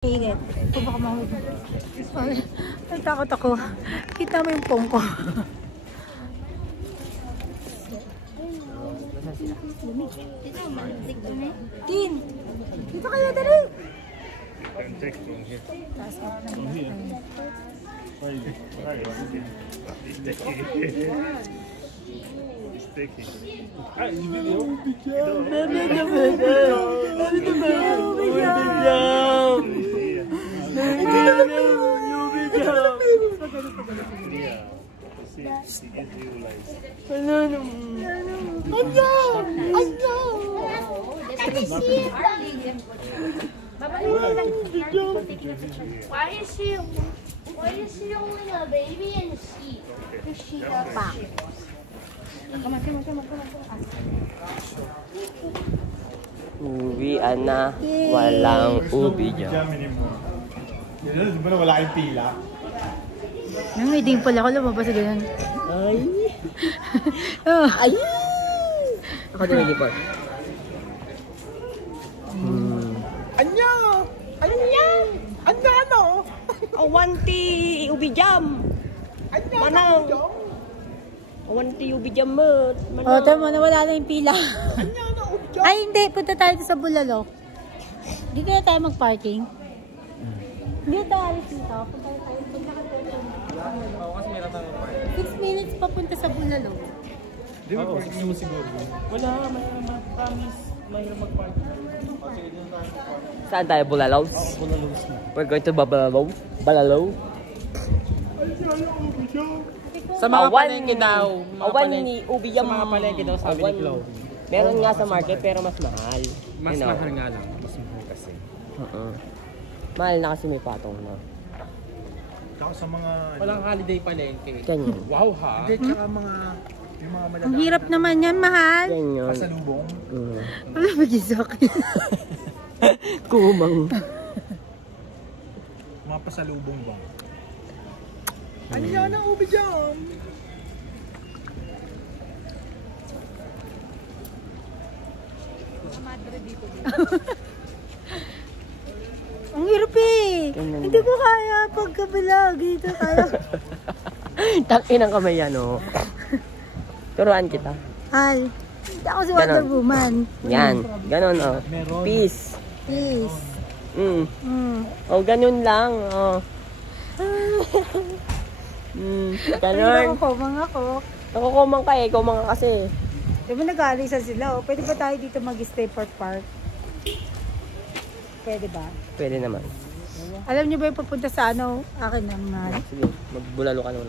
Ingat. Kung baka mahulog. Natakot ako. Kita mo yung pong ko. Tin! Dito kayo, dali! Taas ako na dito. Sticky. Ah, you video? Why is she holding a baby and sheep? Sheep are back. Uwian na. Walang ubi dyan. Di ba na wala kayong pila? Nang may dimple ako, lumabas sa ganyan. Ay! Oh. Ay! Ako din nilipot. Anya! Anya! Anya ano? Awanti ubi jam! Anya Manang! ano? Awanti ubi jam mo! Oh, tama na, wala na yung pila. Anya na ubyo? Ay, hindi. Punta tayo sa Bulalo. Dito na tayo mag-parking. Hindi tayo alis dito. Punta tayo. Punta ka tayo. Oo, kasi meron tayo park. 6 minutes pa punta sa Bulalo. Di ba parking mo siguro? Wala, promise. Mahirap mag-park. Sige, dito tayo mag-park. Saan tayo? Bulalaws? Bulalos na. We're going to Balalaw? Balalaw? Sa mga palengke daw. Awan ni ubi Sa jam. mga palengke daw sabi ni Chloe. Meron nga sa market pero mas mahal. Mas You know? mahal nga lang. Mas mahal kasi. Mahal na kasi may patong na. Tsaka sa mga... Walang holiday palengke. Ganyan. Wow ha? Hindi, tsaka mga... Yung mga Ang malalaman. hirap naman yan, mahal. Ganyan. Pasalubong. Wala mag-isok. Kumang. Mga pasalubong ba? Anya na ubi jam! Ang hirap eh. Ganyan Hindi ba? ko kaya pagkabilag. Dito tayo. Takin ang kamay yan, oh. Turuan kita. Ay, hindi ako si Wonder Ganon. Woman. Yan. Ganon, oh. Meron. Peace. Please. Oh, ganun lang, oh. Ganon. Ganon. Kumang ako. Nakukumang ka eh. Kumang ka kasi. Di ba nag-aalisan sila? Oh? Pwede ba tayo dito mag-stay for park? Pwede ba? Pwede naman. Alam niyo ba yung papunta sa ano? Akin na mahal? Sige, magbulalo ka muna.